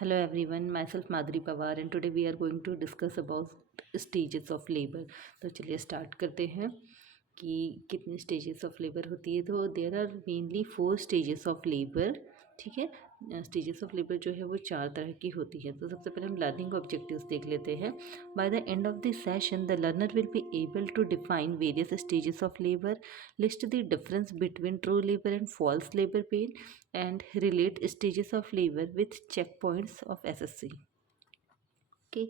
Hello everyone, myself Madhuri Pawar and today we are going to discuss about stages of labor. तो चलिए start करते हैं कि कितने स्टेजेस ऑफ लेबर होती है। तो there are mainly 4 stages of labour. ठीक है, स्टेजेस ऑफ लेबर जो है वो 4 तरह की होती है। तो सबसे पहले हम लर्निंग ऑब्जेक्टिव्स देख लेते हैं। By the end of the session the learner will be able to define various stages of labour, list the difference between true labour and false labour pain and relate stages of labor with checkpoints of SSC. Okay,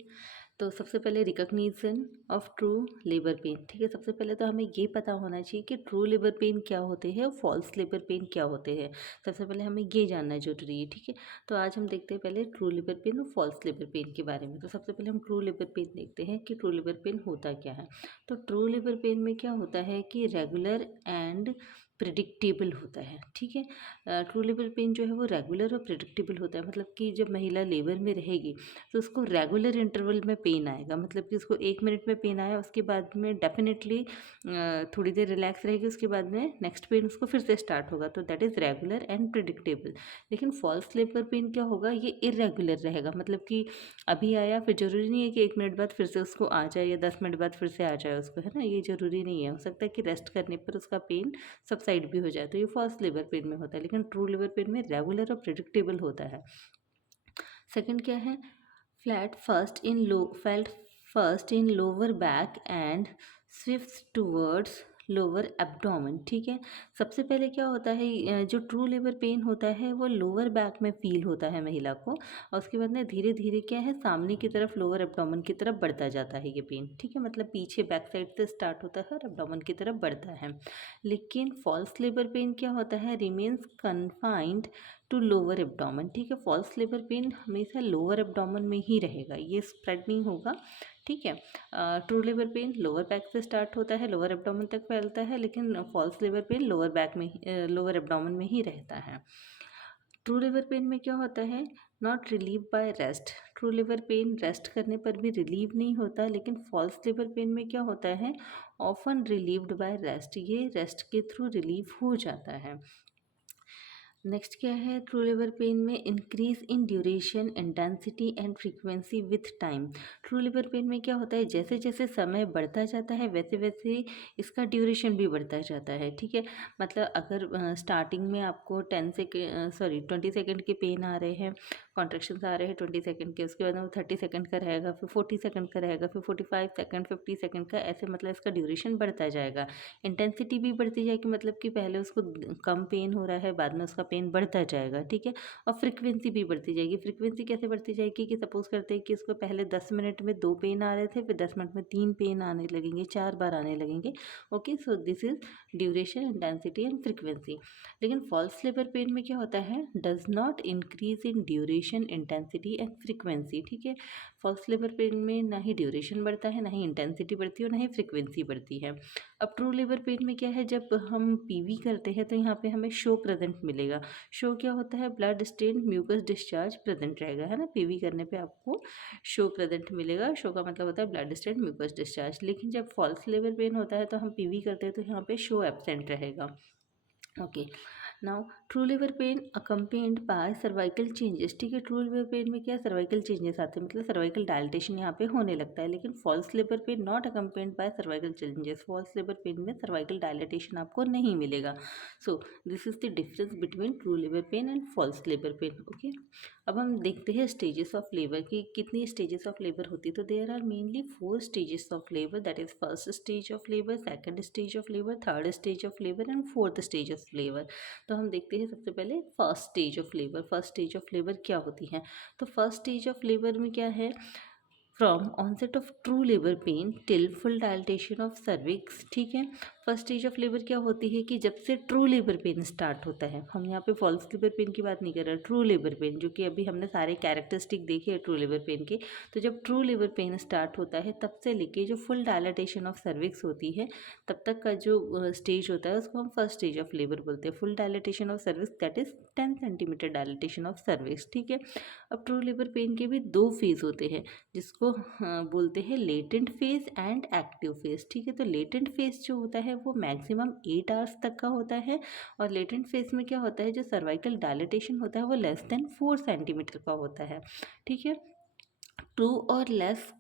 तो सबसे पहले recognition of true labour pain. ठीक है, सबसे पहले तो हमें ये पता होना चाहिए कि ट्रू लेबर पेन क्या होते हैं और फॉल्स लेबर पेन क्या होते हैं। सबसे पहले हमें ये जानना जरूरी है। ठीक है, तो आज हम देखते हैं पहले ट्रू लेबर पेन और फॉल्स लेबर पेन के बारे में। तो सबसे पहले हम ट्रू लेबर पेन देखते हैं कि ट्रू लेबर पेन होता क्या है। तो ट्रू लेबर पेन में क्या होता है कि रेगुलर एंड प्रिडिक्टेबल होता है। ठीक है, ट्रू लेबर पेन जो है वो रेगुलर और प्रिडिक्टेबल होता है। मतलब कि जब महिला लेबर में रहेगी तो उसको रेगुलर इंटरवल में पेन आएगा। मतलब कि उसको 1 मिनट में पेन आया, उसके बाद में डेफिनेटली थोड़ी देर रिलैक्स रहेगी, उसके बाद में नेक्स्ट पेन उसको फिर से स्टार्ट होगा। तो that is regular and predictable. लेकिन फॉल्स लेबर पेन क्या होगा, ये इरेगुलर रहेगा। मतलब कि अभी आया, फिर ज़रूरी नहीं है कि 1 मिनट बाद फिर से उसको आ जाए या 10 मिनट बाद फिर से आ जाए उसको, है ना। ये ज़रूरी नहीं है, हो सकता है कि रेस्ट करने पर उसका पेन सबसाइड भी हो जाए। तो ये फॉल्स लेबर पेन में होता है। लेकिन ट्रू लेबर पेन में रेगुलर और प्रिडिक्टेबल होता है। सेकंड क्या है, felt first in lower back and swifts towards lower abdomen. ठीक है, सबसे पहले क्या होता है, जो ट्रू लेबर पेन होता है वो लोअर बैक में फील होता है महिला को, और उसके बाद में धीरे धीरे क्या है, सामने की तरफ लोअर एब्डोमेन की तरफ बढ़ता जाता है ये पेन। ठीक है, मतलब पीछे बैक साइड से स्टार्ट होता है और एब्डोमेन की तरफ बढ़ता है। लेकिन फॉल्स लेबर पेन क्या होता है, remains confined to lower abdomen. ठीक है, फॉल्स लेबर पेन हमेशा लोअर एब्डोमेन में ही रहेगा, ये स्प्रेड नहीं होगा। ठीक है, true labour pain lower back से स्टार्ट होता है, लोअर एब्डोमेन तक फैलता है, लेकिन false labour pain lower back में लोअर एब्डोमेन में ही रहता है। ट्रू लेबर पेन में क्या होता है, not relieved by rest. True labour pain rest करने पर भी रिलीव नहीं होता, लेकिन फॉल्स लेबर पेन में क्या होता है, ऑफन रिलीव्ड बाय रेस्ट, ये रेस्ट के थ्रू रिलीव हो जाता है। नेक्स्ट क्या है, ट्रू लेबर पेन में increase in duration, intensity and frequency with time. True labour pain में क्या होता है, जैसे जैसे समय बढ़ता जाता है वैसे वैसे इसका ड्यूरेशन भी बढ़ता जाता है। ठीक है, मतलब अगर स्टार्टिंग में आपको 20 सेकेंड के पेन आ रहे हैं, कॉन्ट्रेक्शंस आ रहे हैं 20 सेकेंड के, उसके बाद वो 30 सेकेंड का रहेगा, फिर 40 सेकेंड का रहेगा, फिर 45 सेकेंड, 50 सेकेंड का, ऐसे मतलब इसका ड्यूरेशन बढ़ता जाएगा। इंटेंसिटी भी बढ़ती जाएगी, मतलब कि पहले उसको कम पेन हो रहा है, बाद में उसका पेन बढ़ता जाएगा। ठीक है, और फ्रीक्वेंसी भी बढ़ती जाएगी। फ्रीक्वेंसी कैसे बढ़ती जाएगी कि सपोज करते हैं कि उसको पहले 10 मिनट में 2 पेन आ रहे थे, फिर 10 मिनट में 3 पेन आने लगेंगे, 4 बार आने लगेंगे। Okay, so this is duration, intensity and frequency. लेकिन फॉल्स लेबर पेन में क्या होता है, does not increase in duration, intensity and frequency. ठीक है, फॉल्स लेबर पेन में ना ही ड्यूरेशन बढ़ता है, ना ही इंटेंसिटी बढ़ती है और ना ही फ्रीक्वेंसी बढ़ती है। अब ट्रू लेबर पेन में क्या है, जब हम पीवी करते हैं तो यहाँ पे हमें शो प्रेजेंट मिलेगा। शो क्या होता है, blood stain mucus discharge present रहेगा, है ना। पीवी करने पे आपको शो प्रेजेंट मिलेगा। शो का मतलब होता है ब्लड स्टेन म्यूकस डिस्चार्ज। लेकिन जब फॉल्स लेबर पेन होता है तो हम पीवी करते हैं तो यहाँ पे शो एब्सेंट रहेगा। Okay, now true labour pain accompanied by cervical changes. ठीक है, ट्रू लेबर पेन में क्या सर्वाइकल चेंजेस आते हैं, मतलब सर्वाइकल डायलिटेशन यहाँ पे होने लगता है। लेकिन false labour pain not accompanied by cervical changes, false labour pain में सर्वाइकल डायलिटेशन आपको नहीं मिलेगा। So this is the difference between true labour pain and false labour pain. Okay, अब हम देखते हैं स्टेजेस ऑफ लेबर की कितनी स्टेजेस ऑफ लेबर होती है। तो there are mainly 4 stages of labour, that is first stage of labour, second stage of labour, third stage of labour and fourth stage of labour. तो हम देखते हैं सबसे पहले first stage of labour. First stage of labour क्या होती है, तो फर्स्ट स्टेज ऑफ लेबर में क्या है, from onset of true labour pain till full dilatation of cervix. ठीक है, फर्स्ट स्टेज ऑफ लेबर क्या होती है कि जब से ट्रू लेबर पेन स्टार्ट होता है, हम यहाँ पे फॉल्स लेबर पेन की बात नहीं कर रहे, ट्रू लेबर पेन, जो कि अभी हमने सारे कैरेक्टरिस्टिक देखे हैं ट्रू लेबर पेन के। तो जब ट्रू लेबर पेन स्टार्ट होता है तब से लेके जो फुल डायलिटेशन ऑफ सर्विक्स होती है तब तक का जो स्टेज होता है उसको हम फर्स्ट स्टेज ऑफ लेबर बोलते हैं। Full dilatation of cervix that is 10 centimetre dilatation of cervix. ठीक है, अब ट्रू लेबर पेन के भी 2 फेज होते हैं जिसको बोलते हैं latent phase and active phase. ठीक है, तो लेटेंट फेज जो होता है वो मैक्सिमम 8 आवर्स तक का होता है। और लेटेंट फेज में क्या होता है, जो सर्वाइकल डायलिटेशन होता है वो लेस देन 4 सेंटीमीटर का होता है। ठीक है। टू और लेस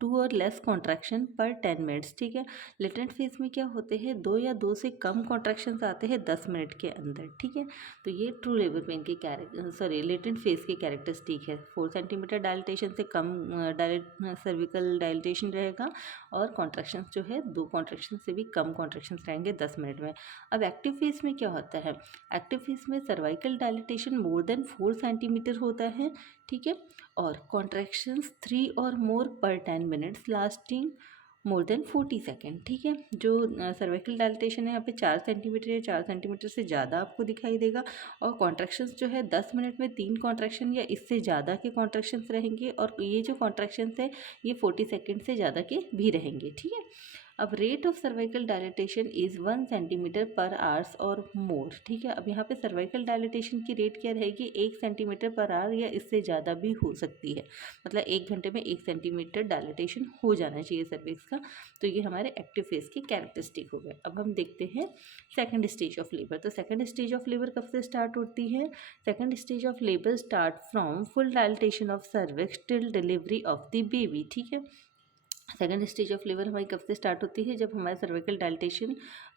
टू और लेस कॉन्ट्रैक्शन पर 10 मिनट्स। ठीक है। लेटेंट फेज में क्या होते हैं, 2 या 2 से कम कॉन्ट्रैक्शंस आते हैं 10 मिनट के अंदर। ठीक है। तो ये ट्रू लेबर पेन के लेटेंट फेज के कैरेक्टरिस्टिक है। 4 सेंटीमीटर डायलिटेशन से कम सर्विकल डायलिटेशन रहेगा, और कॉन्ट्रैक्शंस जो है 2 कॉन्ट्रैक्शन से भी कम कॉन्ट्रैक्शंस रहेंगे 10 मिनट में। अब एक्टिव फेज में क्या होता है, एक्टिव फेज में cervical dilatation more than 4 centimetre होता है। ठीक है। और कॉन्ट्रैक्शंस 3 और मोर पर 10 minutes lasting more than 40 second. ठीक है। जो सर्वाइकल डायलिटेशन है यहाँ पे 4 सेंटीमीटर या 4 सेंटीमीटर से ज़्यादा आपको दिखाई देगा, और कॉन्ट्रैक्शंस जो है 10 मिनट में 3 कॉन्ट्रैक्शन या इससे ज़्यादा के कॉन्ट्रैक्शंस रहेंगे, और ये जो कॉन्ट्रैक्शंस है ये 40 सेकेंड से ज़्यादा के भी रहेंगे। ठीक है। अब rate of cervical dilatation is 1 centimetre पर आवर्स और मोर। ठीक है। अब यहाँ पे सर्वाइकल डायलिटेशन की रेट क्या रहेगी, 1 सेंटीमीटर पर आवर या इससे ज़्यादा भी हो सकती है। मतलब 1 घंटे में 1 सेंटीमीटर डायलिटेशन हो जाना चाहिए सर्विक्स का। तो ये हमारे एक्टिव फेज के कैरेक्टरिस्टिक हो गए। अब हम देखते हैं सेकंड स्टेज ऑफ लेबर। तो सेकंड स्टेज ऑफ लेबर कब से स्टार्ट होती है, second stage of labour start from full dilatation of cervix till delivery of the baby. ठीक है। सेकेंड स्टेज ऑफ लेबर हमारी कब से स्टार्ट होती है, जब हमारा cervical dilatation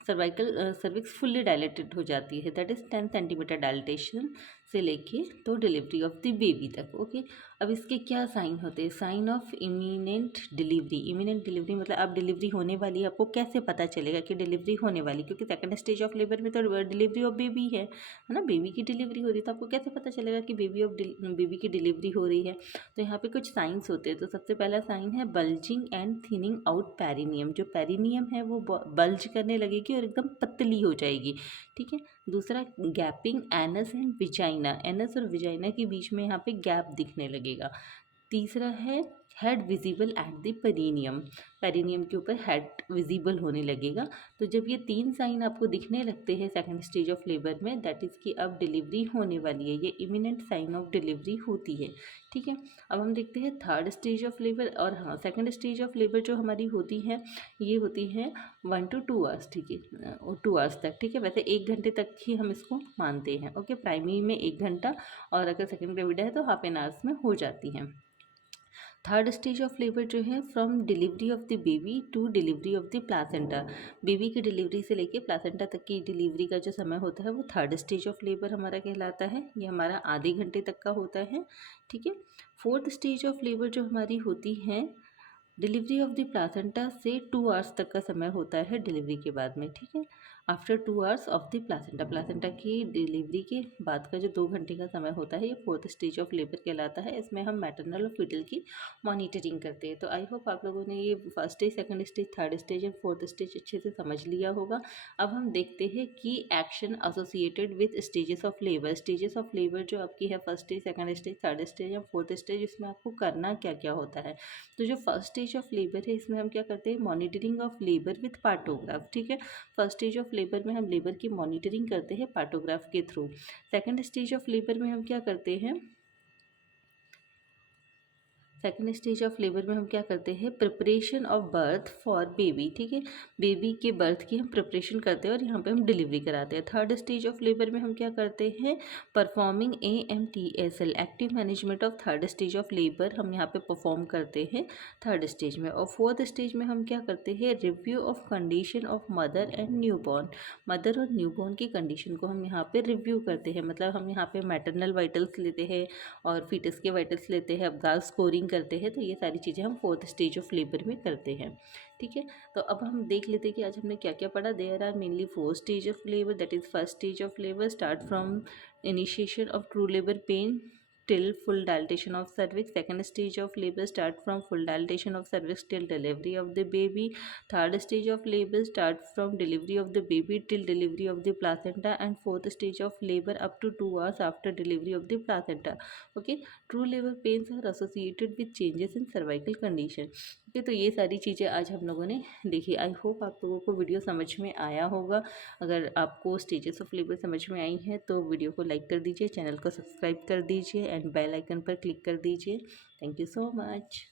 cervix fully dilated हो जाती है, दैट इज़ 10 सेंटीमीटर डायलिटेशन से लेके तो डिलीवरी ऑफ द बेबी तक। ओके। अब इसके क्या साइन होते हैं, sign of imminent delivery. Imminent delivery मतलब अब डिलीवरी होने वाली है, आपको कैसे पता चलेगा कि डिलीवरी होने वाली, क्योंकि सेकंड स्टेज ऑफ लेबर में तो डिलीवरी ऑफ बेबी है ना, बेबी की डिलीवरी हो रही है, तो आपको कैसे पता चलेगा कि बेबी की डिलीवरी हो रही है। तो यहाँ पे कुछ साइंस होते हैं। तो सबसे पहला साइन है bulging and thinning out perineum. जो पेरिनियम है वो बल्ज करने लगेगी और एकदम पतली हो जाएगी। ठीक है। दूसरा gapping anus and vagina, anus और विजाइना के बीच में यहाँ पे गैप दिखने लगेगा। तीसरा है head visible at the perineum, perineum के ऊपर हेड विजिबल होने लगेगा। तो जब ये 3 साइन आपको दिखने लगते हैं सेकंड स्टेज ऑफ लेबर में, दैट इज़ कि अब डिलीवरी होने वाली है, ये इमिनेंट साइन ऑफ डिलीवरी होती है। ठीक है। अब हम देखते हैं थर्ड स्टेज ऑफ लेबर। और हाँ, सेकंड स्टेज ऑफ लेबर जो हमारी होती है ये होती है 1 to 2 आवर्स। ठीक है। 2 आवर्स तक। ठीक है। वैसे 1 घंटे तक ही हम इसको मानते हैं। ओके। प्राइमरी में 1 घंटा, और अगर सेकेंड ग्रेविड है तो हाफ एन आवर्स में हो जाती है। थर्ड स्टेज ऑफ लेबर जो है from delivery of the baby to delivery of the placenta. Baby की डिलीवरी से लेके प्लासेंटा तक की डिलीवरी का जो समय होता है वो थर्ड स्टेज ऑफ लेबर हमारा कहलाता है। ये हमारा आधे घंटे तक का होता है। ठीक है। फोर्थ स्टेज ऑफ लेबर जो हमारी होती है डिलीवरी ऑफ द प्लासेंटा से 2 आवर्स तक का समय होता है डिलीवरी के बाद में। ठीक है। After 2 hours of the placenta, placenta की डिलीवरी के बाद का जो 2 घंटे का समय होता है ये फोर्थ स्टेज ऑफ लेबर कहलाता है। इसमें हम मैटरनल और फीटल की मॉनिटरिंग करते हैं। तो आई होप आप लोगों ने ये first stage, second stage, third stage and fourth stage अच्छे से समझ लिया होगा। अब हम देखते हैं कि action associated with stages of labour. Stages of labour जो आपकी है first stage, second stage, third stage या फोर्थ स्टेज, इसमें आपको करना क्या क्या होता है। तो जो फर्स्ट स्टेज ऑफ लेबर है इसमें हम क्या करते हैं, monitoring of labour with partograph. ठीक है। फर्स्ट स्टेज ऑफ लेबर में हम लेबर की मॉनिटरिंग करते हैं पार्टोग्राफ के through. Second stage of labour में हम क्या करते हैं, सेकेंड स्टेज ऑफ लेबर में हम क्या करते हैं, preparation of birth for baby. ठीक है। बेबी के बर्थ की हम प्रिपरेशन करते हैं और यहाँ पे हम डिलीवरी कराते हैं। थर्ड स्टेज ऑफ लेबर में हम क्या करते हैं, performing AMTSL, active management of third stage of labour, हम यहाँ पे परफॉर्म करते हैं थर्ड स्टेज में। और फोर्थ स्टेज में हम क्या करते हैं, review of condition of mother and newborn, mother और न्यूबॉर्न की कंडीशन को हम यहाँ पे रिव्यू करते हैं। मतलब हम यहाँ पे मैटरनल वाइटल्स लेते हैं और फीटस के वाइटल्स लेते हैं, अब्गाल स्कोरिंग करते हैं। तो ये सारी चीज़ें हम फोर्थ स्टेज ऑफ लेबर में करते हैं। ठीक है। तो अब हम देख लेते हैं कि आज हमने क्या क्या पढ़ा। There are mainly 4 stage of labour, that is first stage of labour start from initiation of true labour pain till full dilatation of cervix. Second stage of labor start from full dilatation of cervix till delivery of the baby. Third stage of labor start from delivery of the baby till delivery of the placenta. And fourth stage of labor up to 2 hours after delivery of the placenta. Okay. True labor pains are associated with changes in cervical condition. Okay. तो ये सारी चीज़ें आज हम लोगों ने देखी। I hope आप लोगों को वीडियो समझ में आया होगा। अगर आपको स्टेजेस ऑफ लेबर समझ में आई है तो वीडियो को लाइक कर दीजिए, चैनल को सब्सक्राइब कर दीजिए एंड बेल आइकन पर क्लिक कर दीजिए। Thank you so much.